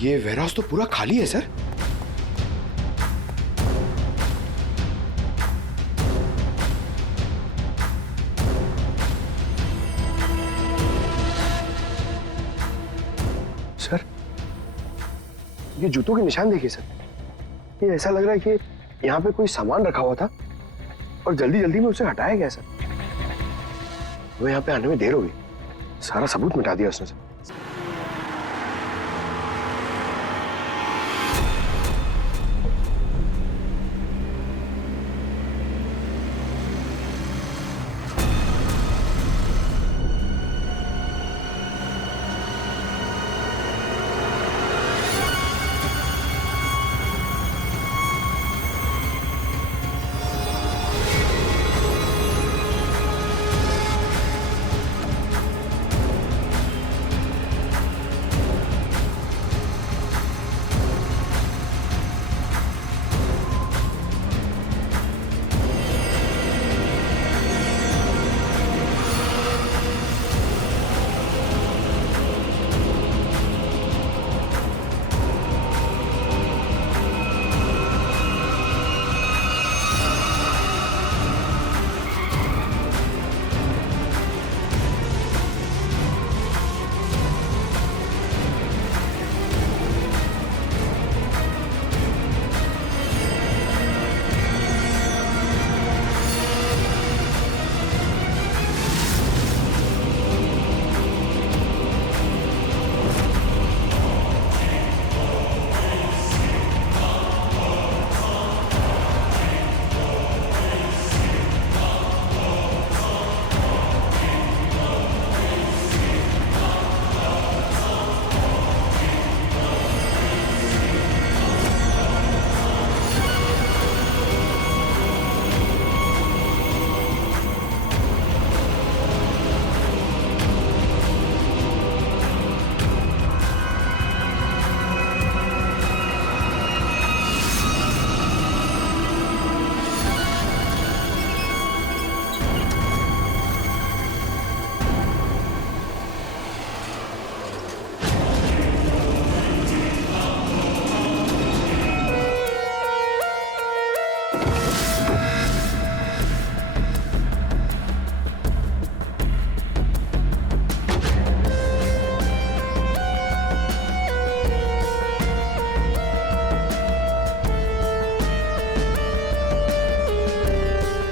ये वेयरहाउस तो पूरा खाली है सर। सर, ये जूतों के निशान देखिए सर। ये ऐसा लग रहा है कि यहाँ पे कोई सामान रखा हुआ था और जल्दी जल्दी में उसे हटाया गया सर। हमें यहाँ पे आने में देर हो गई, सारा सबूत मिटा दिया उसने सर।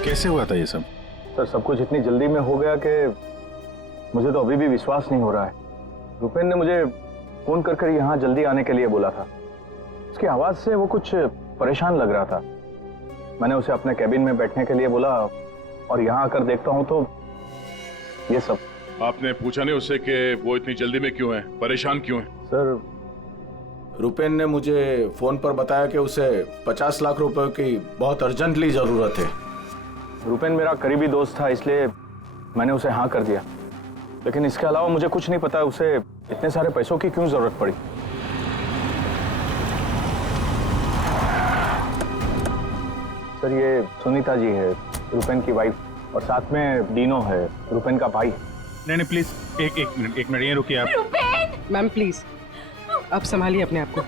कैसे हुआ था ये सब? सर, सब कुछ इतनी जल्दी में हो गया कि मुझे तो अभी भी विश्वास नहीं हो रहा है। रुपेन ने मुझे फोन कर कर यहाँ जल्दी आने के लिए बोला था। उसकी आवाज से वो कुछ परेशान लग रहा था। मैंने उसे अपने कैबिन में बैठने के लिए बोला और यहाँ आकर देखता हूँ तो ये सब। आपने पूछा नहीं उससे कि वो इतनी जल्दी में क्यों है, परेशान क्यों है? सर, रुपेन ने मुझे फोन पर बताया कि उसे 50 लाख रुपए की बहुत अर्जेंटली जरूरत है। रुपेन मेरा करीबी दोस्त था, इसलिए मैंने उसे हाँ कर दिया। लेकिन इसके अलावा मुझे कुछ नहीं पता उसे इतने सारे पैसों की क्यों जरूरत पड़ी। सर, ये सुनीता जी है, रुपेन की वाइफ, और साथ में डीनो है, रुपेन का भाई। नहीं प्लीज एक मिनट ये रुकिए आप। रुपेन! मैम प्लीज, अब संभालिए अपने आप को।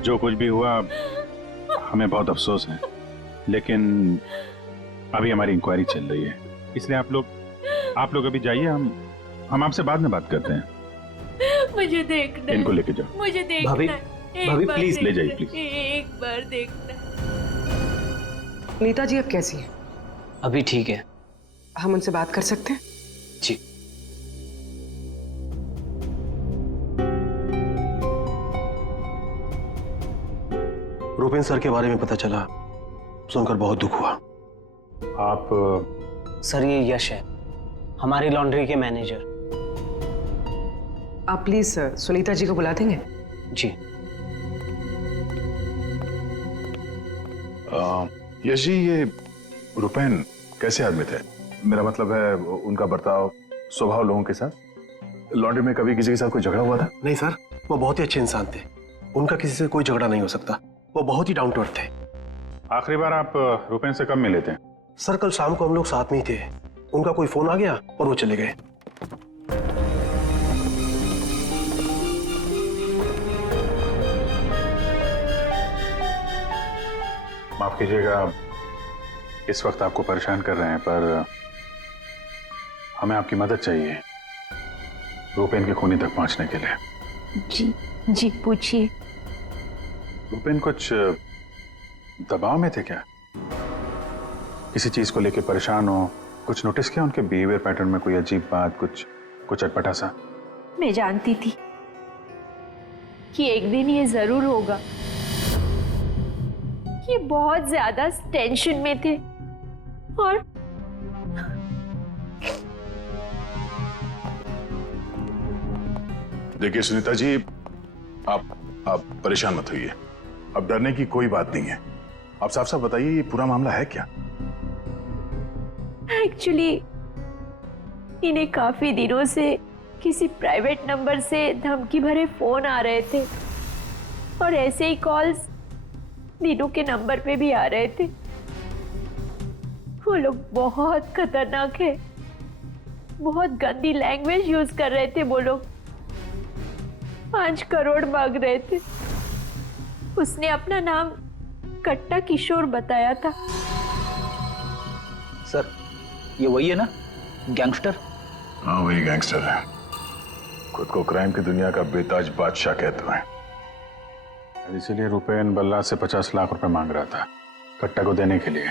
जो कुछ भी हुआ हमें बहुत अफसोस है, लेकिन अभी हमारी इंक्वायरी चल रही है, इसलिए आप लोग अभी जाइए। हम आपसे बाद में बात करते हैं। मुझे देखना, इनको लेके जाओ। मुझे देखना। भाभी प्लीज ले जाइए प्लीज। एक बार देखना। नीता जी अब कैसी है? अभी ठीक है। हम उनसे बात कर सकते हैं? जी। रुपेन सर के बारे में पता चला, सुनकर बहुत दुख हुआ। आप सर, ये यश है, हमारी लॉन्ड्री के मैनेजर। आप प्लीज सुनीता जी को बुला देंगे? जी। यश जी, ये रुपेन कैसे आदमी थे? मेरा मतलब है उनका बर्ताव, स्वभाव लोगों के साथ। लॉन्ड्री में कभी किसी के साथ कोई झगड़ा हुआ था? नहीं सर, वो बहुत ही अच्छे इंसान थे। उनका किसी से कोई झगड़ा नहीं हो सकता। वो बहुत ही डाउन टू अर्थ थे। आखिरी बार आप रुपेन से कब मिले थे? सर, कल शाम को हम लोग साथ में ही थे। उनका कोई फोन आ गया और वो चले गए। माफ कीजिएगा इस वक्त आपको परेशान कर रहे हैं, पर हमें आपकी मदद चाहिए रूपेन के खूनी तक पहुंचने के लिए। जी जी पूछिए। रूपेन कुछ दबाव में थे क्या? किसी चीज को लेकर परेशान हो? कुछ नोटिस किया उनके बिहेवियर पैटर्न में? कोई अजीब बात, कुछ अटपटा सा? मैं जानती थी कि एक दिन ये जरूर होगा। ये बहुत ज्यादा टेंशन में थे और देखिए सुनीता जी, आप परेशान मत होइए। अब डरने की कोई बात नहीं है। आप साफ साफ बताइए ये पूरा मामला है क्या? एक्चुअली इन्हें काफी दिनों से किसी प्राइवेट नंबर से धमकी भरे फोन आ रहे थे और ऐसे ही कॉल्स दीनू के नंबर पे भी आ रहे थे। वो लोग बहुत खतरनाक है, बहुत गंदी लैंग्वेज यूज कर रहे थे। वो लोग 5 करोड़ मांग रहे थे। उसने अपना नाम कट्टा किशोर बताया था। सर ये वही है ना, गैंगस्टर? हाँ वही गैंगस्टर है। खुद को क्राइम की दुनिया का बेताज बादशाह कहते हैं। इसीलिए रूपेन बल्ला से 50 लाख रुपए मांग रहा था कट्टा को देने के लिए।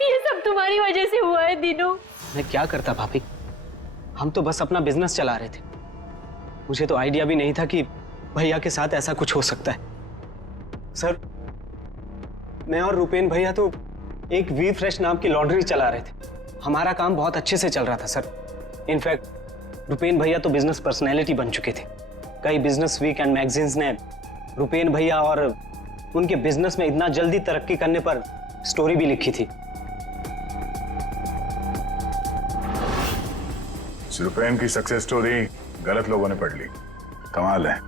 ये सब तुम्हारी वजह से हुआ है दीनू। मैं क्या करता भाभी, हम तो बस अपना बिजनेस चला रहे थे। मुझे तो आइडिया भी नहीं था कि भैया के साथ ऐसा कुछ हो सकता है। सर मैं और रूपेन भैया तो एक वी फ्रेश नाम की लॉन्ड्री चला रहे थे। हमारा काम बहुत अच्छे से चल रहा था सर। इनफैक्ट रूपेन भैया तो बिजनेस पर्सनैलिटी बन चुके थे। कई बिजनेस वीक एंड मैगजीन्स ने रूपेन भैया और उनके बिजनेस में इतना जल्दी तरक्की करने पर स्टोरी भी लिखी थी। रूपेन की सक्सेस स्टोरी गलत लोगों ने पढ़ ली। कमाल है,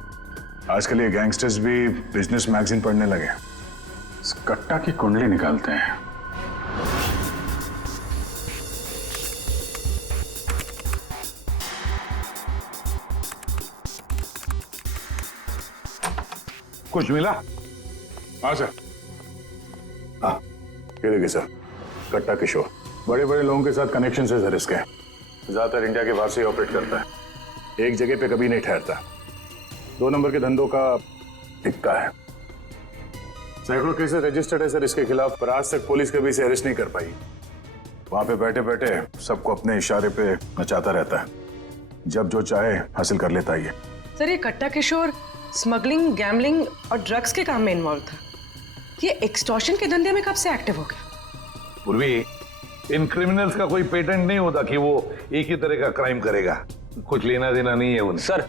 आजकल ये गैंगस्टर्स भी बिजनेस मैगजीन पढ़ने लगे। इस कट्टा की कुंडली निकालते हैं। कुछ मिला? हाँ सर। हाँ ये देखिए सर, कट्टा किशोर बड़े बड़े लोगों के साथ कनेक्शन से सर इसके। ज्यादातर इंडिया के बाहर से ऑपरेट करता है। एक जगह पे कभी नहीं ठहरता। 2 नंबर के धंधों का टिक्का है। सैकड़ों केसेस रजिस्टर्ड है सर इसके खिलाफ, पर आज तक पुलिस कभी इसे अरेस्ट नहीं कर पाई। वहां पे बैठे बैठे सबको अपने इशारे पे नचाता रहता है। जब जो चाहे हासिल कर लेता है ये। सर ये कट्टा किशोर स्मगलिंग, गैम्बलिंग और ड्रग्स के काम में इन्वॉल्व था। ये एक्सटॉर्शन के धंधे में कब से एक्टिव हो गया? पूर्वी इन क्रिमिनल्स का कोई पेटेंट नहीं होता कि वो एक ही तरह का क्राइम करेगा। कुछ लेना देना नहीं है उन्हें। सर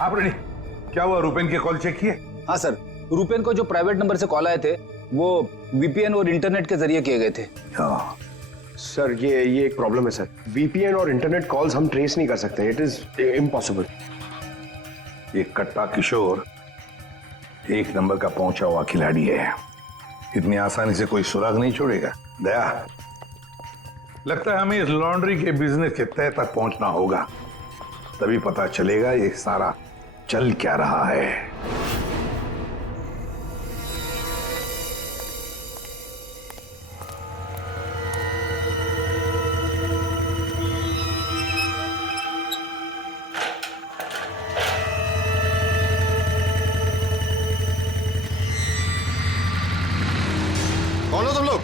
आप रेडी? क्या हुआ, रूपेन के कॉल चेक किए? हाँ सर, रूपेन को जो प्राइवेट नंबर से कॉल आए थे वो वीपीएन और इंटरनेट के जरिए किए गए थे। हाँ सर ये एक प्रॉब्लम है सर। वीपीएन और इंटरनेट कॉल्स हम ट्रेस नहीं कर सकते। It is impossible. ये कट्टा किशोर 1 नंबर का पहुंचा हुआ खिलाड़ी है। इतनी आसानी से कोई सुराग नहीं छोड़ेगा। दया, लगता है हमें इस लॉन्ड्री के बिजनेस के तह तक पहुंचना होगा, तभी पता चलेगा ये सारा चल क्या रहा है। कौन हो तुम लोग?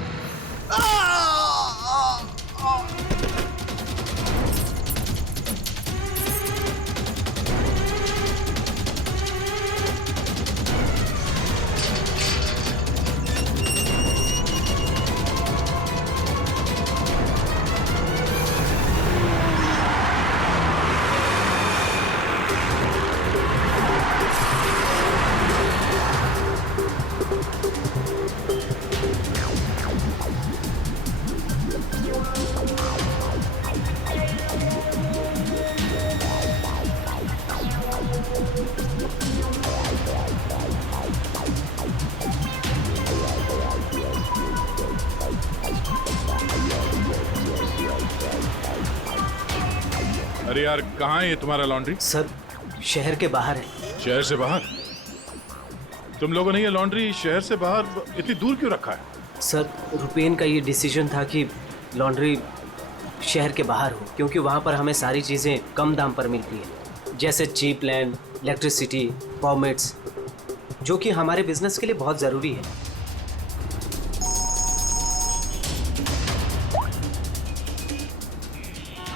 अरे यार, कहाँ है ये तुम्हारा लॉन्ड्री? सर शहर के बाहर है। शहर से बाहर? तुम लोगों ने ये लॉन्ड्री शहर से बाहर इतनी दूर क्यों रखा है? सर रुपेन का ये डिसीजन था कि लॉन्ड्री शहर के बाहर हो, क्योंकि वहाँ पर हमें सारी चीज़ें कम दाम पर मिलती है, जैसे चीप लैंड, इलेक्ट्रिसिटी, परमिट्स, जो कि हमारे बिजनेस के लिए बहुत ज़रूरी है।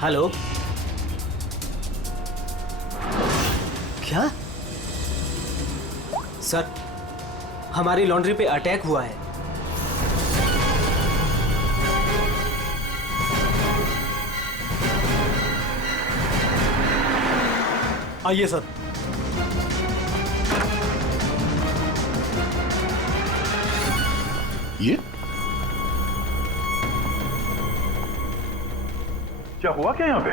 हेलो, क्या? सर हमारी लॉन्ड्री पे अटैक हुआ है। आइए सर। ये क्या हुआ क्या यहाँ पे?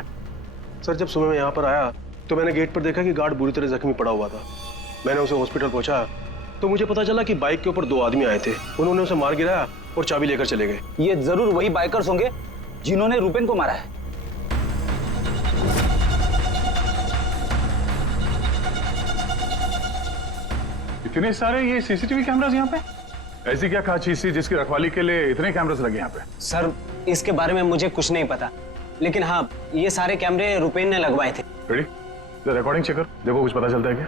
सर जब सुबह मैं यहाँ पर आया तो मैंने गेट पर देखा कि गार्ड बुरी तरह जख्मी पड़ा हुआ था। मैंने उसे हॉस्पिटल पहुंचाया तो मुझे पता चला कि बाइक के ऊपर 2 आदमी आए थे। उन्होंने उसे मार गिराया और चाबी लेकर चले गए। ये जरूर वही बाइकर्स होंगे जिन्होंने रुपेन को मारा है। इतने सारे ये सीसीटीवी कैमरास यहाँ पे? ऐसी क्या खास चीज थी जिसकी रखवाली के लिए इतने कैमरास लगे यहाँ पे? सर इसके बारे में मुझे कुछ नहीं पता, लेकिन हाँ ये सारे कैमरे रुपेन ने लगवाए थे। रेडी? रिकॉर्डिंग चेक कर, देखो कुछ पता चलता है क्या?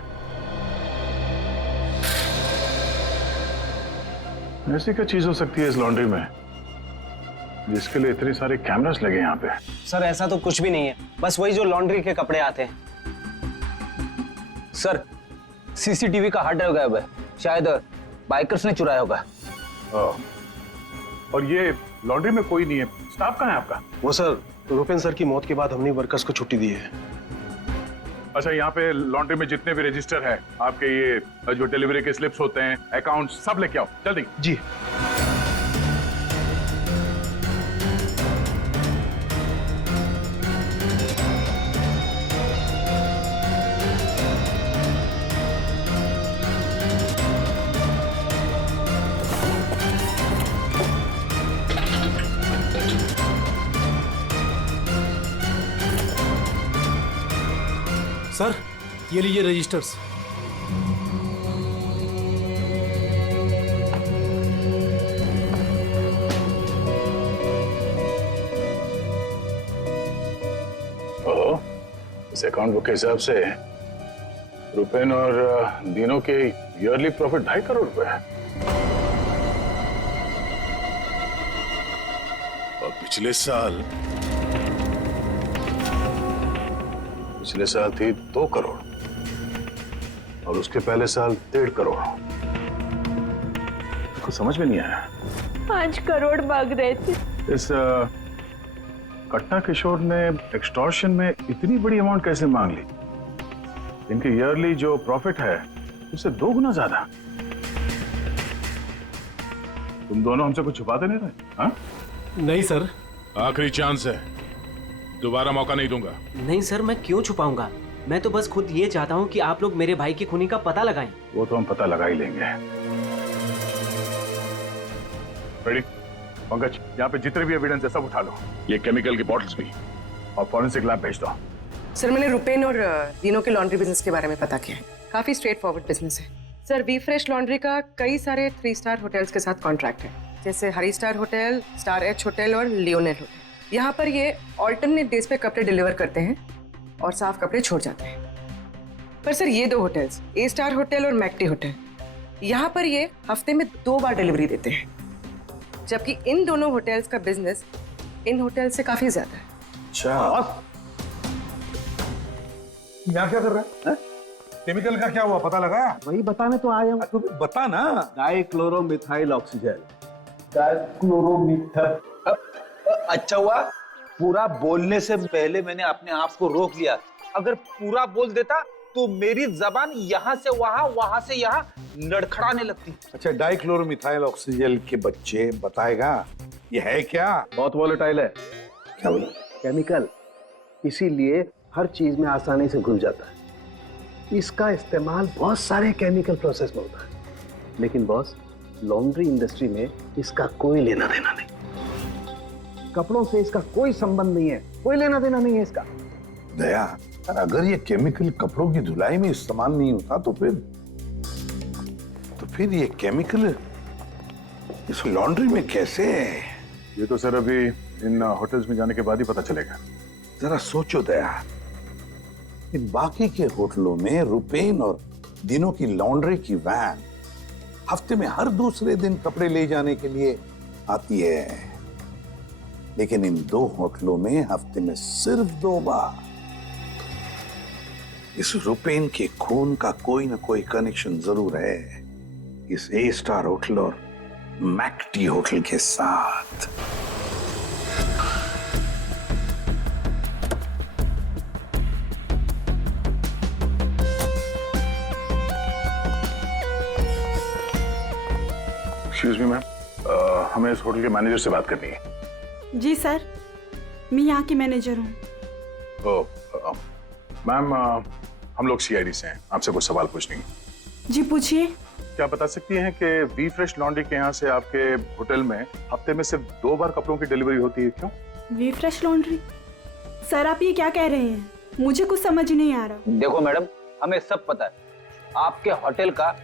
ऐसी क्या चीज हो सकती है इस लॉन्ड्री में जिसके लिए इतने सारे कैमरास लगे यहाँ पे? सर ऐसा तो कुछ भी नहीं है, बस वही जो लॉन्ड्री के कपड़े आते हैं। सर सीसीटीवी का हार्ड ड्राइव गायब है, शायद बाइकर्स ने चुराया होगा। और ये लॉन्ड्री में कोई नहीं है, स्टाफ कहाँ है आपका? वो सर रुपेन सर की मौत के बाद हमने वर्कर्स को छुट्टी दी है। अच्छा, यहाँ पे लॉन्ड्री में जितने भी रजिस्टर है आपके, ये जो डिलीवरी के स्लिप्स होते हैं, अकाउंट, सब लेके आओ जल्दी। जी। सर ये लीजिए रजिस्टर्स। ओह, इस अकाउंट बुक के हिसाब से रुपेन और दीनों के ईयरली प्रॉफिट 2.5 करोड़ रुपए है। और पिछले साल थी 2 करोड़ और उसके पहले साल 1.5 करोड़। कुछ समझ में नहीं आया। 5 करोड़ मांग रहे थे। इस कट्टा किशोर ने एक्सटॉर्शन में इतनी बड़ी अमाउंट कैसे मांग ली? इनके ईयरली जो प्रॉफिट है उससे 2 गुना ज्यादा। तुम दोनों हमसे कुछ छुपाते नहीं रहे? हाँ? नहीं सर। आखिरी चांस है, दोबारा मौका नहीं दूंगा। नहीं सर, मैं क्यों छुपाऊंगा? मैं तो बस खुद ये चाहता हूँ कि आप लोग मेरे भाई की खूनी का पता लगाएं। वो तो हम पता लगा ही लेंगे। रेडी? पंकज, यहाँ पे जितने भी एविडेंस है सब उठा लो, ये केमिकल की बॉटल्स भी, और फॉरेंसिक लैब भेज दो। सर मैंने रुपेन और दीनों के लॉन्ड्री बिजनेस के बारे में पता किया है। काफी स्ट्रेट फॉरवर्ड बिजनेस है सर। वी फ्रेश लॉन्ड्री का कई सारे 3 स्टार होटल्स के साथ कॉन्ट्रैक्ट है, जैसे Hari star hotel, star H hotel और लियोनेल होटल। यहाँ पर ये ऑल्टरनेट डेज पे कपड़े डिलीवर करते हैं और साफ कपड़े छोड़ जाते हैं। पर सर ये 2 होटल्स, ए स्टार होटल और मैक्टी होटल, यहाँ पर ये हफ्ते में 2 बार डिलीवरी देते हैं, जबकि इन दोनों होटल्स का बिजनेस इन होटल से काफी ज्यादा है। अच्छा, यहाँ क्या कर रहा है? केमिकल का क्या हुआ, पता लगाया? वही बताने तो आया हूँ। तो बता ना। डाइक्लोरोमिथाइल ऑक्सीजन। अच्छा हुआ पूरा बोलने से पहले मैंने अपने आप को रोक लिया। अगर पूरा बोल देता तो मेरी जबान यहाँ से वहां, वहां से यहाँ लड़खड़ाने लगती। अच्छा, डाइक्लोरोमिथाइल ऑक्सीजन के बच्चे बताएगा ये है क्या? बहुत वॉलेटाइल है। क्या बोला? केमिकल, इसीलिए हर चीज में आसानी से घुल जाता है। इसका इस्तेमाल बहुत सारे केमिकल प्रोसेस में होता है, लेकिन बॉस लॉन्ड्री इंडस्ट्री में इसका कोई लेना देना नहीं। कपड़ों से इसका कोई संबंध नहीं है, कोई लेना देना नहीं है इसका। दया, अगर ये केमिकल कपड़ों की धुलाई में इस्तेमाल नहीं होता तो फिर ये केमिकल इस लॉन्ड्री में कैसे? ये तो सर अभी इन होटल्स में जाने के बाद ही पता चलेगा। जरा सोचो दया, इन बाकी के होटलों में रुपेन और दिनों की लॉन्ड्री की वैन हफ्ते में हर दूसरे दिन कपड़े ले जाने के लिए आती है, लेकिन इन 2 होटलों में हफ्ते में सिर्फ 2 बार। इस रुपेन के खून का कोई ना कोई कनेक्शन जरूर है इस ए स्टार होटल और मैकटी होटल के साथ। एक्सक्यूज मी मैम, हमें इस होटल के मैनेजर से बात करनी है। जी सर, मैं यहाँ की मैनेजर हूँ। मैम, हम लोग सीआईडी से हैं, आपसे कुछ सवाल पूछने हैं। जी पूछिए। क्या बता सकती हैं कि वी फ्रेश लॉन्ड्री के यहाँ से आपके होटल में हफ्ते में सिर्फ 2 बार कपड़ों की डिलीवरी होती है, क्यों? We fresh laundry? सर आप ये क्या कह रहे हैं? मुझे कुछ समझ नहीं आ रहा। देखो मैडम, हमें सब पता है, आपके होटल का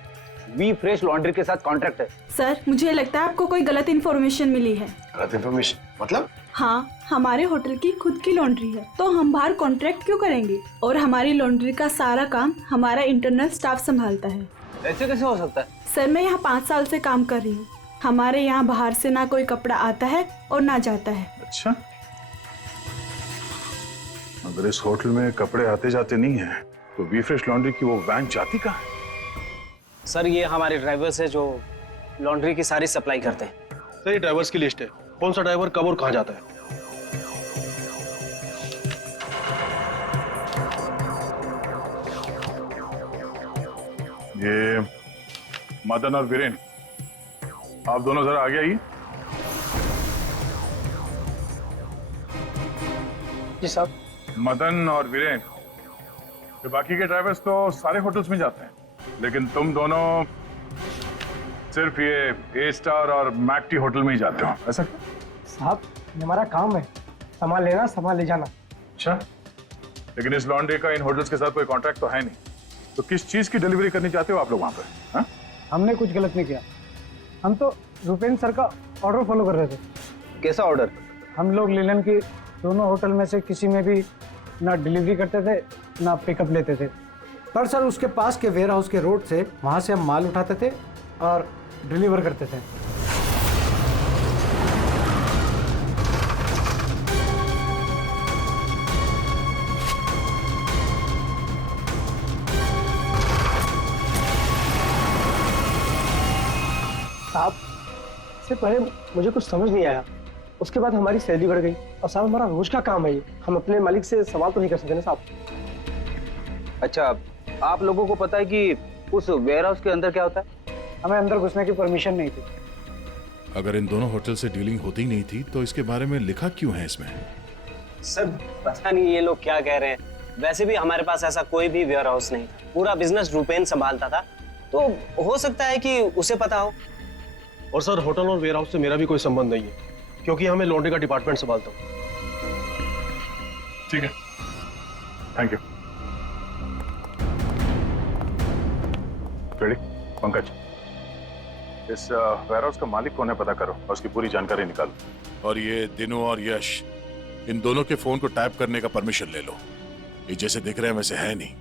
वी फ्रेश लॉन्ड्री के साथ कॉन्ट्रैक्ट है। सर मुझे लगता है आपको कोई गलत इन्फॉर्मेशन मिली है। गलत इन्फॉर्मेशन मतलब? हाँ, हमारे होटल की खुद की लॉन्ड्री है, तो हम बाहर कॉन्ट्रैक्ट क्यों करेंगे? और हमारी लॉन्ड्री का सारा काम हमारा इंटरनल स्टाफ संभालता है। ऐसे कैसे हो सकता है? सर मैं यहाँ 5 साल से काम कर रही हूँ। हमारे यहाँ बाहर से ना कोई कपड़ा आता है और ना जाता है। अच्छा, अगर इस होटल में कपड़े आते जाते नहीं है तो वी फ्रेश लॉन्ड्री की वो वैन जाती कहाँ है? सर ये हमारे ड्राइवर्स है जो लॉन्ड्री की सारी सप्लाई करते हैं। सर ये ड्राइवर्स की लिस्ट है, कौन सा ड्राइवर कब और कहाँ जाता है। ये मदन और वीरेन, आप दोनों जरा आगे आइए। जी साहब। मदन और वीरेन, ये बाकी के ड्राइवर्स तो सारे होटल्स में जाते हैं, लेकिन तुम दोनों सिर्फ ये ए स्टार और मैकटी होटल में ही जाते हो, ऐसा क्यों? साहब ये हमारा काम है, सामान लेना सामान ले जाना। अच्छा, लेकिन इस लॉन्ड्री का इन होटल्स के साथ कोई कॉन्ट्रैक्ट तो है नहीं, तो किस चीज की डिलीवरी करनी चाहते हो आप लोग वहां पे? हाँ? हमने कुछ गलत नहीं किया, हम तो रुपेन सर का ऑर्डर फॉलो कर रहे थे। कैसा ऑर्डर? हम लोग लिलन की दोनों होटल में से किसी में भी ना डिलीवरी करते थे ना पिकअप लेते थे, पर सर उसके पास के वेयर हाउस के रोड से वहाँ से हम माल उठाते थे और डिलीवर करते थे। साहब इससे पहले मुझे कुछ समझ नहीं आया, उसके बाद हमारी सैलरी बढ़ गई और साहब हमारा रोज का काम है ये, हम अपने मालिक से सवाल तो नहीं कर सकते ना साहब। अच्छा, आप लोगों को पता है कि उस वेयर हाउस के अंदर क्या होता है? हमें अंदर घुसने की परमिशन नहीं थी। अगर इन दोनों होटल से डीलिंग होती नहीं थी तो इसके बारे में लिखा क्यों है इसमें? सर पता नहीं ये लोग क्या कह रहे हैं, वैसे भी हमारे पास ऐसा कोई भी वेयर हाउस नहीं था, पूरा बिजनेस रुपेन संभालता था, तो हो सकता है कि उसे पता हो। और सर होटल और वेयर हाउस से मेरा भी कोई संबंध नहीं है, क्योंकि हमें लॉन्ड्री का डिपार्टमेंट संभालता हूँ। ठीक है, थैंक यू। रेडी? पंकज, इस वेयर हाउस का मालिक कौन है पता करो और उसकी पूरी जानकारी निकालो। और ये दिनों और यश, इन दोनों के फोन को टैप करने का परमिशन ले लो, ये जैसे दिख रहे हैं वैसे है नहीं।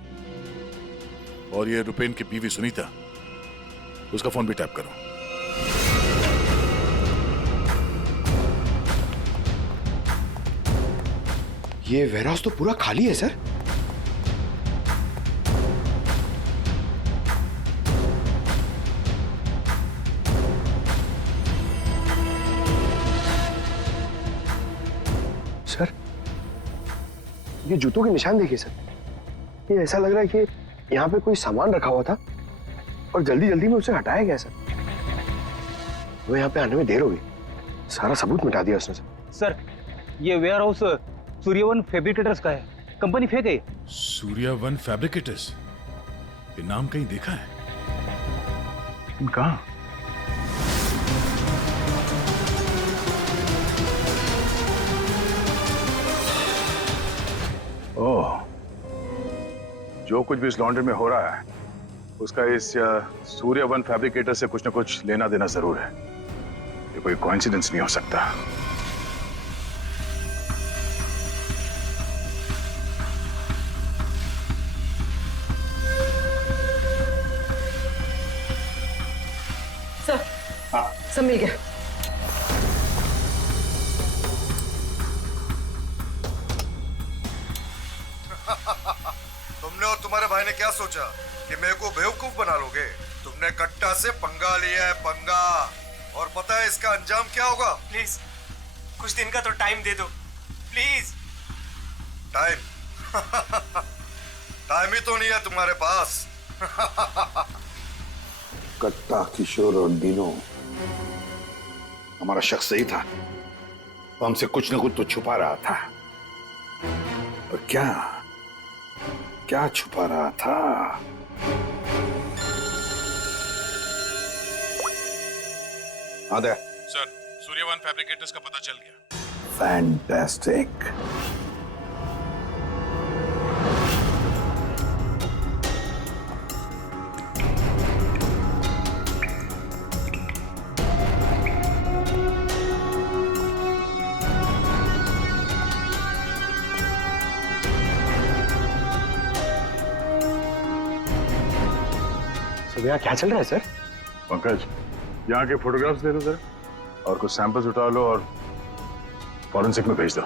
और ये रुपेन की बीवी सुनीता, उसका फोन भी टैप करो। ये वेयरहाउस तो पूरा खाली है सर। सर ये जूतों के निशान देखिए सर, ये ऐसा लग रहा है कि यहाँ पे कोई सामान रखा हुआ था और जल्दी जल्दी में उसे हटाया गया सर। वो यहाँ पे आने में देर हो गई, सारा सबूत मिटा दिया उसने सर। ये वेयर हाउस सूर्यवन फैब्रिकेटर्स का है, कंपनी फेक है। सूर्यवन फैब्रिकेटर्स, ये नाम कहीं देखा है? लेकिन कहाँ? ओह, जो कुछ भी इस लॉन्ड्री में हो रहा है उसका इस सूर्यवन फैब्रिकेटर से कुछ ना कुछ लेना देना जरूर है। ये कोई कोइंसिडेंस नहीं हो सकता। सर, सब मिल गया। तुमने और तुम्हारे भाई ने क्या सोचा कि मेरे को बेवकूफ बना लोगे? तुमने कट्टा से पंगा लिया है, पंगा। और पता है इसका अंजाम क्या होगा? प्लीज कुछ दिन का तो टाइम दे दो प्लीज। टाइम? टाइम ही तो नहीं है तुम्हारे पास। कट्टा, किशोर और दीनो, हमारा शख्स सही था। वो हमसे कुछ न कुछ तो छुपा रहा था। और क्या क्या छुपा रहा था? आदे सर, सूर्यवन फैब्रिकेटर्स का पता चल गया। फैंटास्टिक। यहाँ क्या चल रहा है सर? पंकज, यहाँ के फोटोग्राफ्स दे दो जरा और कुछ सैंपल्स उठा लो और फॉरेंसिक में भेज दो।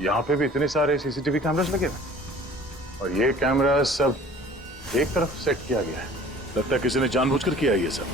यहाँ पे भी इतने सारे सीसीटीवी कैमरास लगे हैं और ये कैमरा सब एक तरफ सेट किया गया है। लगता है किसी ने जानबूझकर किया है ये सब।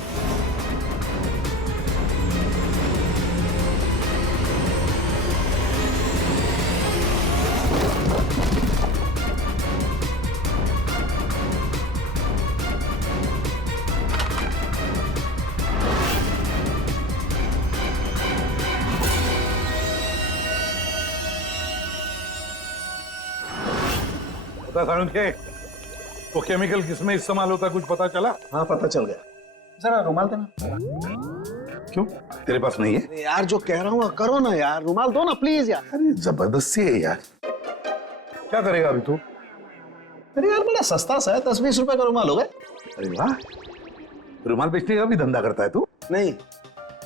के वो केमिकल किसमें इस्तेमाल होता कुछ पता चला? हाँ पता चल गया। जरा रुमाल देना। क्यों, तेरे पास नहीं है? यार जो कह रहा हूँ करो ना यार, रुमाल दो ना प्लीज यार। अरे जबरदस्ती है यार। क्या करेगा अभी तू? अरे यार बड़ा सस्ता सा है, 10-20 रुपए का रुमाल होगा। अरे वाह, रुमाल बेचने का भी धंधा करता है तू? नहीं,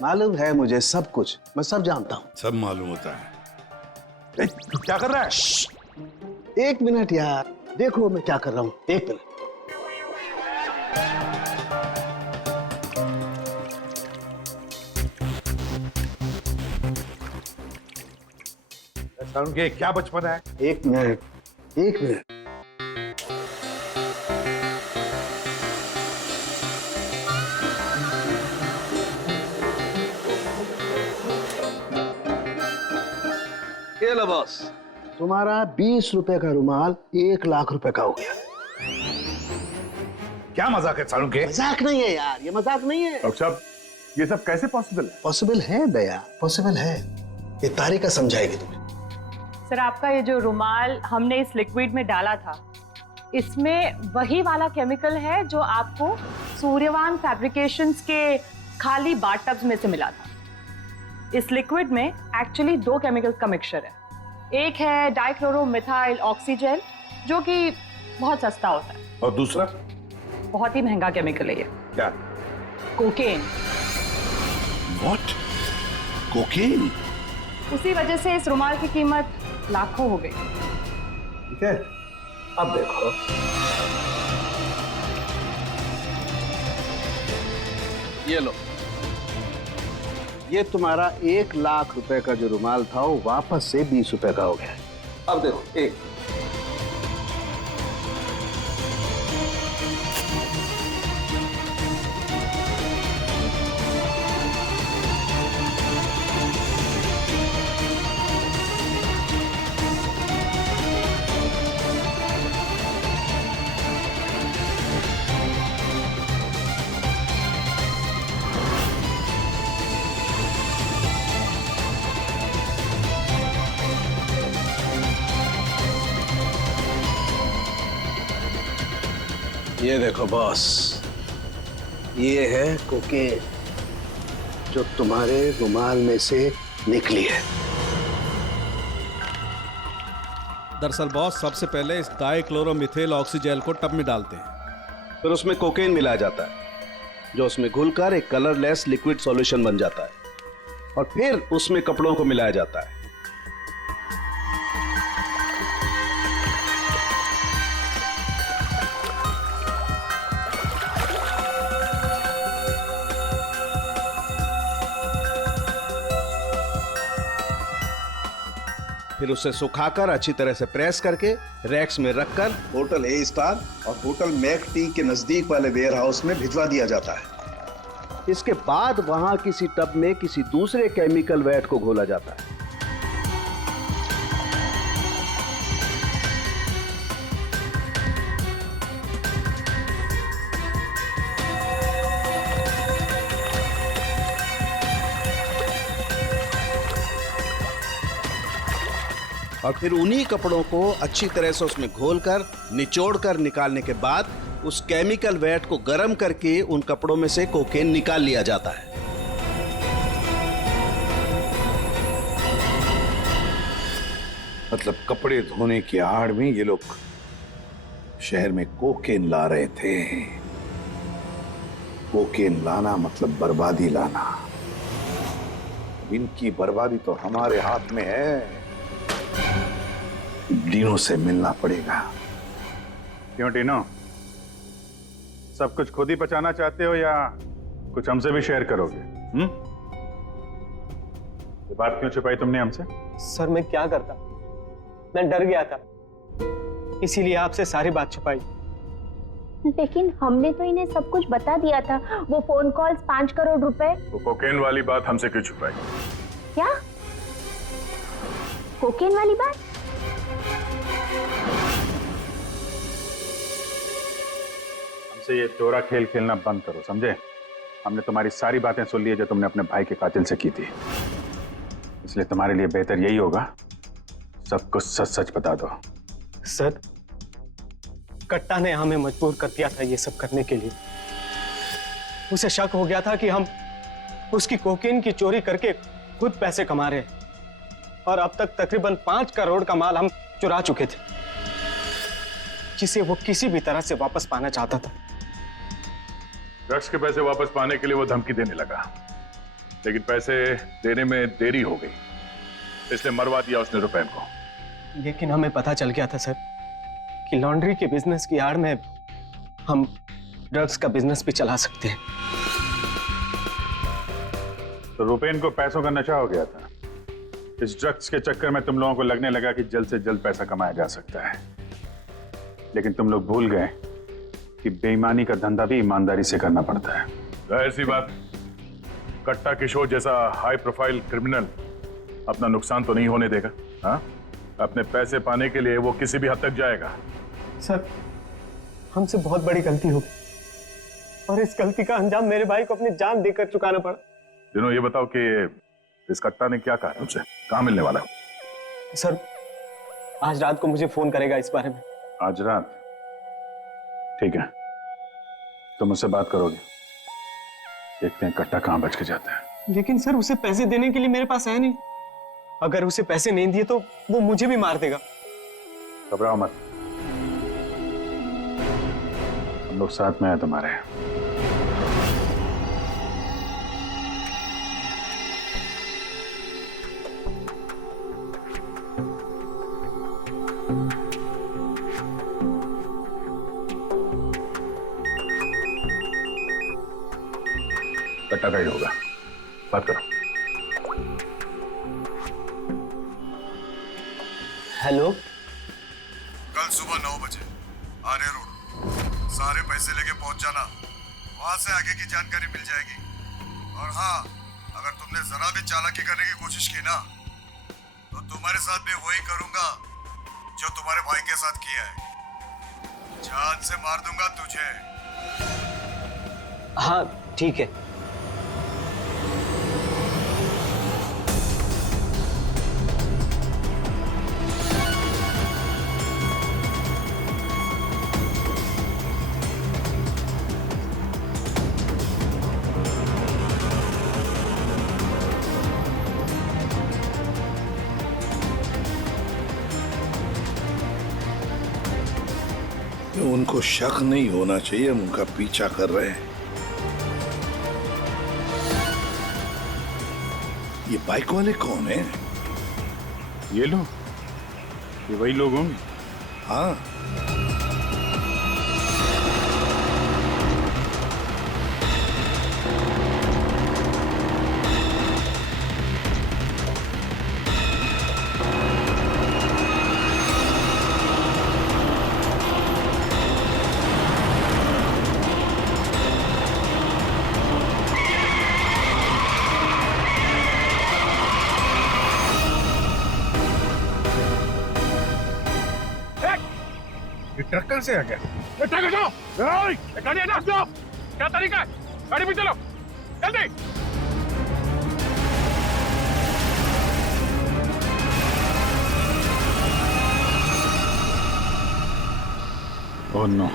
मालूम है मुझे सब कुछ, मैं सब जानता हूँ। सब मालूम होता है। तू क्या कर रहा है? एक मिनट यार, देखो मैं क्या कर रहा हूँ, एक मिनट। के क्या बचपन है? एक मिनट, एक मिनट। ये लो बॉस, तुम्हारा 20 रुपए का रुमाल 1 लाख रुपए का हो गया। क्या मजाक है सालू के? मजाक नहीं है यार, ये मजाक नहीं है। डॉक्टर साहब, ये सब कैसे पॉसिबल है? पॉसिबल है दया, पॉसिबल है। ये तारिका समझाएगी तुम्हें। सर, आपका ये जो रुमाल हमने इस लिक्विड में डाला था, इसमें वही वाला केमिकल है जो आपको सूर्यवान फैब्रिकेशंस के खाली बाथटब्स में से मिला था। इस लिक्विड में एक्चुअली 2 केमिकल्स का मिक्सचर है। एक है डाइक्लोरोमिथाइल ऑक्सीजेल, जो कि बहुत सस्ता होता है, और दूसरा बहुत ही महंगा केमिकल है ये। क्या? कोकेन। व्हाट? कोकेन? उसी वजह से इस रुमाल की कीमत लाखों हो गई। ठीक है, अब देखो। ये लो, ये तुम्हारा 1 लाख रुपए का जो रुमाल था वो वापस से 20 रुपए का हो गया। अब देखो, एक ये देखो बॉस, ये है कोकेन जो तुम्हारे रुमाल में से निकली है। दरअसल बॉस, सबसे पहले इस डाइक्लोरोमिथेल ऑक्सीजेल को टब में डालते हैं, फिर उसमें कोकेन मिलाया जाता है जो उसमें घुलकर एक कलरलेस लिक्विड सॉल्यूशन बन जाता है, और फिर उसमें कपड़ों को मिलाया जाता है। फिर उसे सुखाकर अच्छी तरह से प्रेस करके रैक्स में रखकर होटल ए स्टार और होटल मैक टी के नजदीक वाले वेयर हाउस में भिजवा दिया जाता है। इसके बाद वहां किसी टब में किसी दूसरे केमिकल वैट को घोला जाता है। और फिर उन्हीं कपड़ों को अच्छी तरह से उसमें घोलकर निचोड़कर निकालने के बाद उस केमिकल वैट को गर्म करके उन कपड़ों में से कोकेन निकाल लिया जाता है। मतलब कपड़े धोने की आड़ में ये लोग शहर में कोकेन ला रहे थे। कोकेन लाना मतलब बर्बादी लाना। इनकी बर्बादी तो हमारे हाथ में है। डीनो से मिलना पड़ेगा। क्यों टीनो, सब कुछ खुद ही पचाना चाहते हो या कुछ हमसे भी शेयर करोगे? ये बात क्यों छुपाई तुमने हमसे? सर मैं क्या करता, मैं डर गया था, इसीलिए आपसे सारी बात छुपाई। लेकिन हमने तो इन्हें सब कुछ बता दिया था। वो फोन कॉल्स, 5 करोड़ रुपए। वो कोकेन वाली बात हमसे क्यों छुपाई? क्या कोकेन वाली बात? हमसे ये चोरा खेल खेलना बंद करो, समझे? हमने तुम्हारी सारी बातें सुन ली है जो तुमने अपने भाई के कातिल से की थी, इसलिए तुम्हारे लिए बेहतर यही होगा सब कुछ सच सच बता दो। सर, कट्टा ने हमें मजबूर कर दिया था ये सब करने के लिए। उसे शक हो गया था कि हम उसकी कोकेन की चोरी करके खुद पैसे कमा रहे हैं, और अब तक तकरीबन 5 करोड़ का माल हम चुरा चुके थे, जिसे वो किसी भी तरह से वापस पाना चाहता था। ड्रग्स के पैसे वापस पाने के लिए वो धमकी देने लगा, लेकिन पैसे देने में देरी हो गई, इसलिए मरवा दिया उसने रुपैन को। लेकिन हमें पता चल गया था सर कि लॉन्ड्री के बिजनेस की आड़ में हम ड्रग्स का बिजनेस भी चला सकते हैं। तो रुपैन को पैसों का नशा हो गया था। इस ड्रग्स के चक्कर में तुम लोगों को लगने लगा कि जल्द से जल्द पैसा कमाया जा सकता है, लेकिन तुम लोग भूल गए कि बेईमानी का धंधा भी ईमानदारी से करना पड़ता है। ऐसी बात, कट्टा किशोर जैसा हाई प्रोफाइल क्रिमिनल अपना नुकसान तो नहीं होने देगा। हाँ, अपने पैसे पाने के लिए वो किसी भी हद तक जाएगा। सर, हमसे बहुत बड़ी गलती हो गई, और इस गलती का अंजाम मेरे भाई को अपनी जान देकर चुकाना पड़ा। दिनों, ये बताओ कि इस कट्टा ने क्या कहा तुमसे? कहाँ मिलने वाला है? सर, आज रात को मुझे फोन करेगा इस बारे में। आज रात? ठीक है, तुम उससे बात करोगे, देखते हैं कट्टा कहाँ बच के जाता है। लेकिन सर, उसे पैसे देने के लिए मेरे पास है नहीं। अगर उसे पैसे नहीं दिए तो वो मुझे भी मार देगा। घबराओ मत, हम लोग साथ में हैं तुम्हारे। कट्टा गाइड होगा, बात करो। हेलो, कल सुबह 9 बजे आर्य रोड, सारे पैसे लेके पहुंच जाना। वहां से आगे की जानकारी मिल जाएगी। और हाँ, अगर तुमने जरा भी चालाकी करने की कोशिश की ना, तो तुम्हारे साथ भी वही करूंगा जो तुम्हारे भाई के साथ किया है। जान से मार दूंगा तुझे। हाँ ठीक है। उनको शक नहीं होना चाहिए हम उनका पीछा कर रहे हैं। ये बाइक वाले कौन है? ये लो, ये वही लोग होंगे। हाँ, ट्रक कहां से आ गया? ट्रक हटाओ! गाड़ी हटाओ! स्टॉप! क्या तरीका है? गाड़ी पे चलो, जल्दी! ओह नो,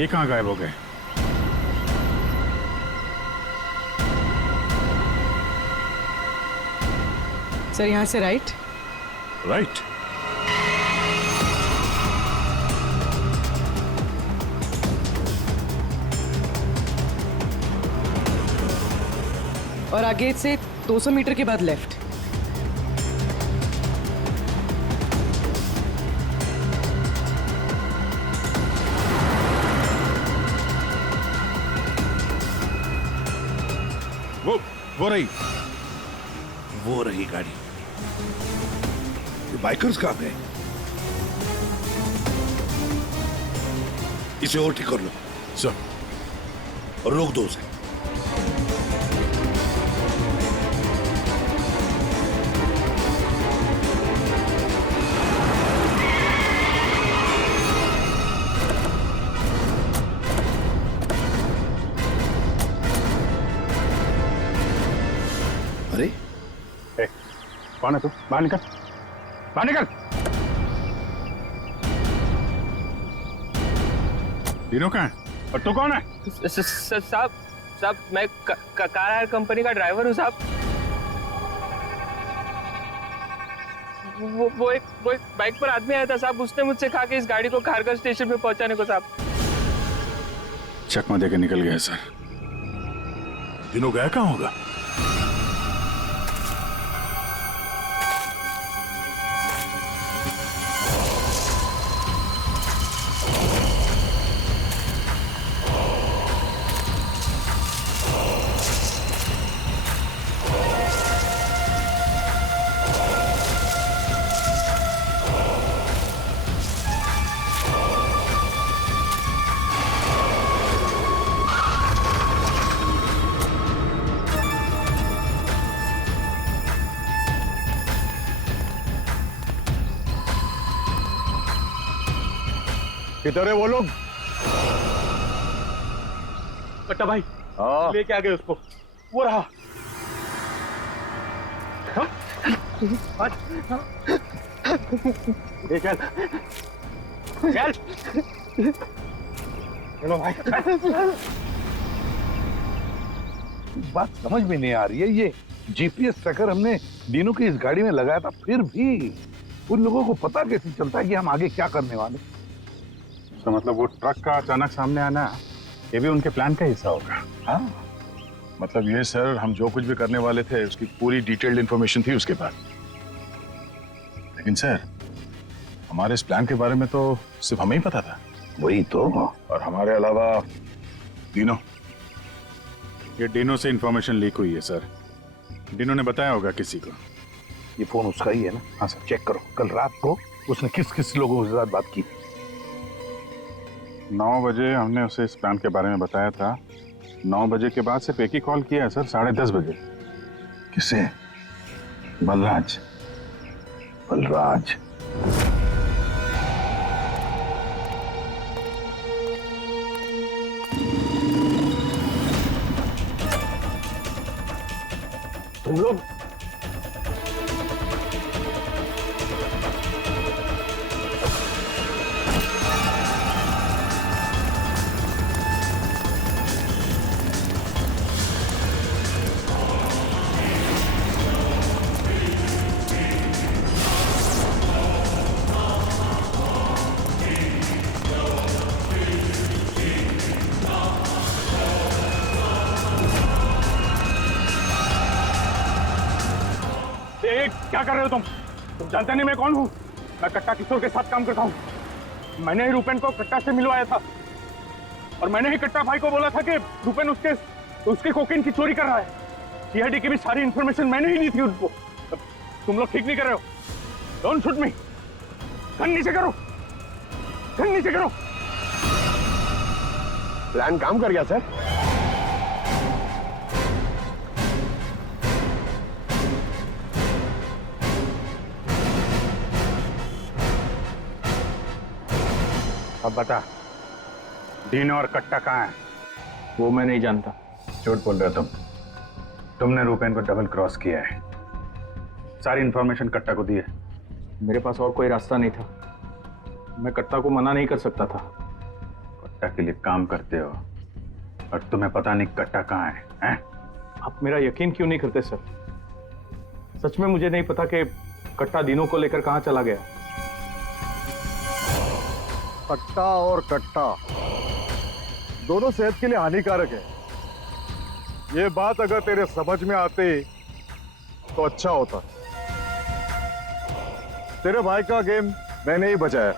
ये कहाँ गायब हो गए? सर यहाँ से राइट। राइट? और आगे से 200 मीटर के बाद लेफ्ट। वो रही। वो रही गाड़ी। ये बाइकर्स कहाँ गए? इसे ओवरटेक कर लो सर, और रोक दो उसे। ए, कौन है तू? बाहर निकल, बाहर निकल। तीनों कहाँ है? और तू कौन है? साहब मैं कार हायर कंपनी का ड्राइवर हूँ साहब। वो एक बाइक पर आदमी आया था साहब, उसने मुझसे कहा कि इस गाड़ी को खारगर स्टेशन पे पहुंचाने को साहब। चकमा देके निकल गया सर। तीनों गया कहाँ होगा? किधर है वो लोग? कट्टा भाई लेके आ गए उसको। वो रहा। चल चलो भाई। बात समझ में नहीं आ रही है। ये जीपीएस ट्रैकर हमने दीनू की इस गाड़ी में लगाया था, फिर भी उन लोगों को पता कैसे चलता है कि हम आगे क्या करने वाले? तो मतलब वो ट्रक का अचानक सामने आना, ये भी उनके प्लान का हिस्सा होगा। हाँ, मतलब ये सर, हम जो कुछ भी करने वाले थे उसकी पूरी डिटेल्ड इंफॉर्मेशन थी उसके पास। लेकिन सर, हमारे इस प्लान के बारे में तो सिर्फ हमें ही पता था। वही तो। और हमारे अलावा तीनों। ये डिनो से इंफॉर्मेशन लीक हुई है सर। डिनो ने बताया होगा किसी को। ये फोन उसका ही है ना? हाँ सर। चेक करो, कल रात को उसने किस किस लोगों के साथ बात की। 9 बजे हमने उसे इस प्लान के बारे में बताया था। 9 बजे के बाद सिर्फ एक ही कॉल किया है सर, 10:30 बजे। किसे? बलराज। बलराज। तुम लोग कर रहे हो तुम जानते नहीं मैं कौन हूँ? मैं कट्टा किशोर के साथ काम करता हूँ। मैंने ही रूपेन को कट्टा से मिलवाया था और मैंने ही कट्टा भाई को बोला था कि रूपेन उसके कोकेन की चोरी कर रहा है। सीआईडी की भी सारी इंफॉर्मेशन मैंने ही दी थी उनको। तुम लोग ठीक नहीं कर रहे हो। Don't shoot me. गन नीचे करो, गन नीचे करो। प्लान काम कर गया सर। अब बता, डीनो और कट्टा कहाँ है? वो मैं नहीं जानता। झूठ बोल रहे हो तुम। तुमने रूपेन को डबल क्रॉस किया है, सारी इंफॉर्मेशन कट्टा को दी है। मेरे पास और कोई रास्ता नहीं था। मैं कट्टा को मना नहीं कर सकता था। कट्टा के लिए काम करते हो और तुम्हें पता नहीं कट्टा कहाँ है, हैं? आप मेरा यकीन क्यों नहीं करते सर? सच में मुझे नहीं पता कि कट्टा दिनों को लेकर कहाँ चला गया। कट्टा और कट्टा दोनों सेहत के लिए हानिकारक है। ये बात अगर तेरे समझ में आते तो अच्छा होता। तेरे भाई का गेम मैंने ही बचाया।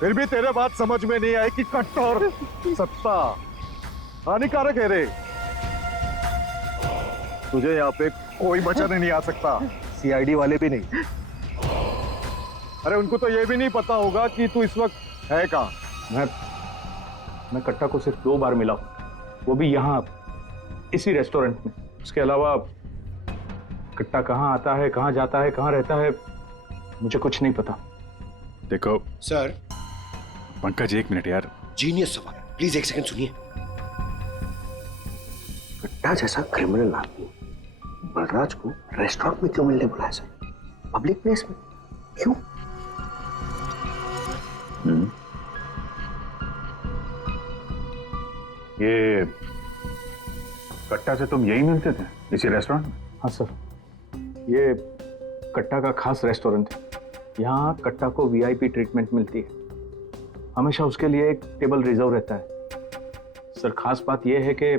फिर भी तेरे बात समझ में नहीं आई कि कट्टा और सत्ता हानिकारक है रे। तुझे यहाँ पे कोई बचाने नहीं आ सकता, सीआईडी वाले भी नहीं। अरे उनको तो ये भी नहीं पता होगा कि तू इस वक्त है कहाँ। मैं कट्टा को सिर्फ 2 बार मिला हूं, वो भी यहाँ इसी रेस्टोरेंट में। उसके अलावा कट्टा कहाँ आता है, कहाँ जाता है, कहाँ रहता है, मुझे कुछ नहीं पता। देखो सर। पंकज, 1 मिनट यार। जीनियस सवाल, प्लीज 1 सेकंड सुनिए। कट्टा जैसा क्रिमिनल आदमी बलराज को रेस्टोरेंट में क्यों मिलने बुलाया सर? पब्लिक प्लेस में क्यों? ये कट्टा से तुम यही मिलते थे, इसी रेस्टोरेंट में? हाँ सर, ये कट्टा का खास रेस्टोरेंट है। यहाँ कट्टा को वीआईपी ट्रीटमेंट मिलती है। हमेशा उसके लिए एक टेबल रिजर्व रहता है। सर, खास बात यह है कि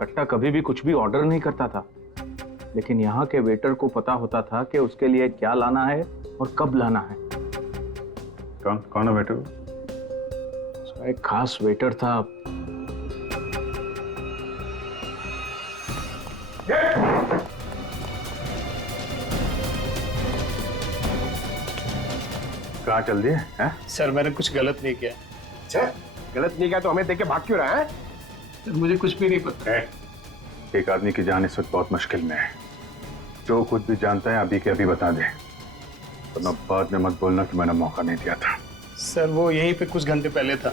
कट्टा कभी भी कुछ भी ऑर्डर नहीं करता था, लेकिन यहाँ के वेटर को पता होता था कि उसके लिए क्या लाना है और कब लाना है। कौन है वेटर? एक खास वेटर था। कहाँ चल दिए हैं? सर, मैंने कुछ गलत नहीं किया। अच्छा, गलत नहीं किया तो हमें देख के भाग क्यों रहा है? सर, मुझे कुछ भी नहीं पता। एक आदमी की जान इस वक्त बहुत मुश्किल में है। जो कुछ भी जानता है अभी के अभी बता दे, वरना बाद में मत बोलना कि मैंने मौका नहीं दिया था। सर, वो यहीं पे कुछ घंटे पहले था।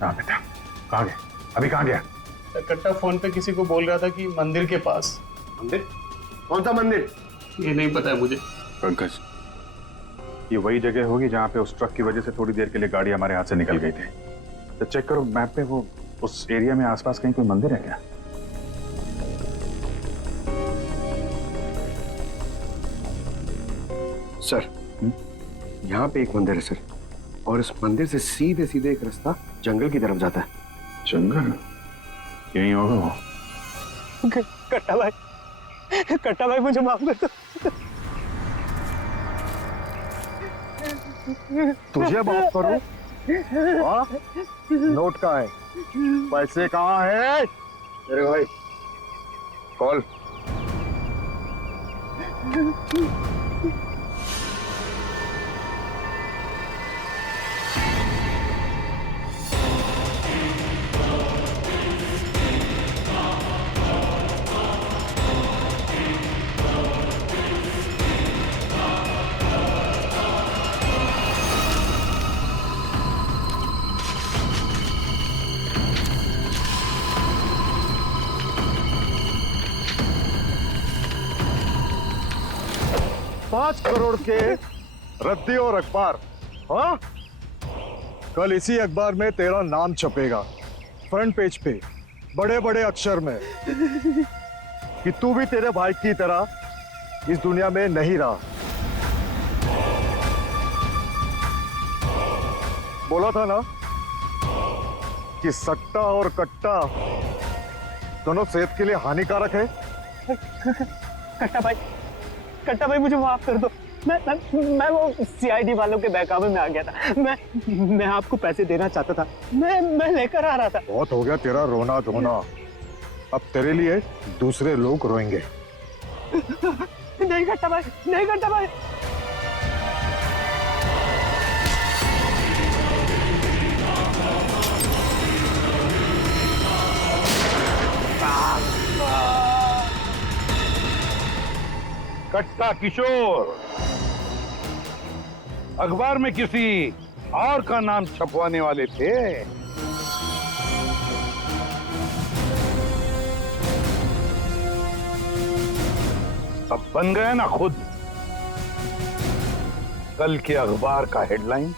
हाँ बेटा, कहाँ गया? अभी कहाँ गया? सर, कट्टा फोन पे किसी को बोल रहा था कि मंदिर के पास। मंदिर? कौन सा मंदिर? ये नहीं पता है मुझे। पंकज, ये वही जगह होगी जहाँ पे उस ट्रक की वजह से थोड़ी देर के लिए गाड़ी हमारे हाथ से निकल गई थी। तो चेक करो मैप पे, वो उस एरिया में आसपास कहीं कोई मंदिर है क्या? सर, यहाँ पे एक मंदिर है सर, और इस मंदिर से सीधे सीधे एक रास्ता जंगल की तरफ जाता है। जंगल? यही होगा वो। कट्टा भाई मुझे माफ कर दो। तुझे माफ करूं? नोट कहाँ है? पैसे कहाँ है? अरे भाई, कॉल। $5 करोड़ के रद्दी और अखबार। हाँ, कल इसी अखबार में तेरा नाम छपेगा फ्रंट पेज पे बड़े बड़े अक्षर में कि तू भी तेरे भाई की तरह इस दुनिया में नहीं रहा। बोला था ना कि सट्टा और कट्टा दोनों सेहत के लिए हानिकारक है। कट्टा भाई मुझे माफ कर दो। मैं वो सीआईडी वालों के बहकावे में आ गया था। मैं आपको पैसे देना चाहता था। मैं लेकर आ रहा था। बहुत हो गया तेरा रोना धोना, अब तेरे लिए दूसरे लोग रोएंगे। नहीं कट्टा भाई, नहीं कट्टा भाई। कट्टा किशोर अखबार में किसी और का नाम छपवाने वाले थे। अब बन गया ना खुद। कल के अखबार का हेडलाइन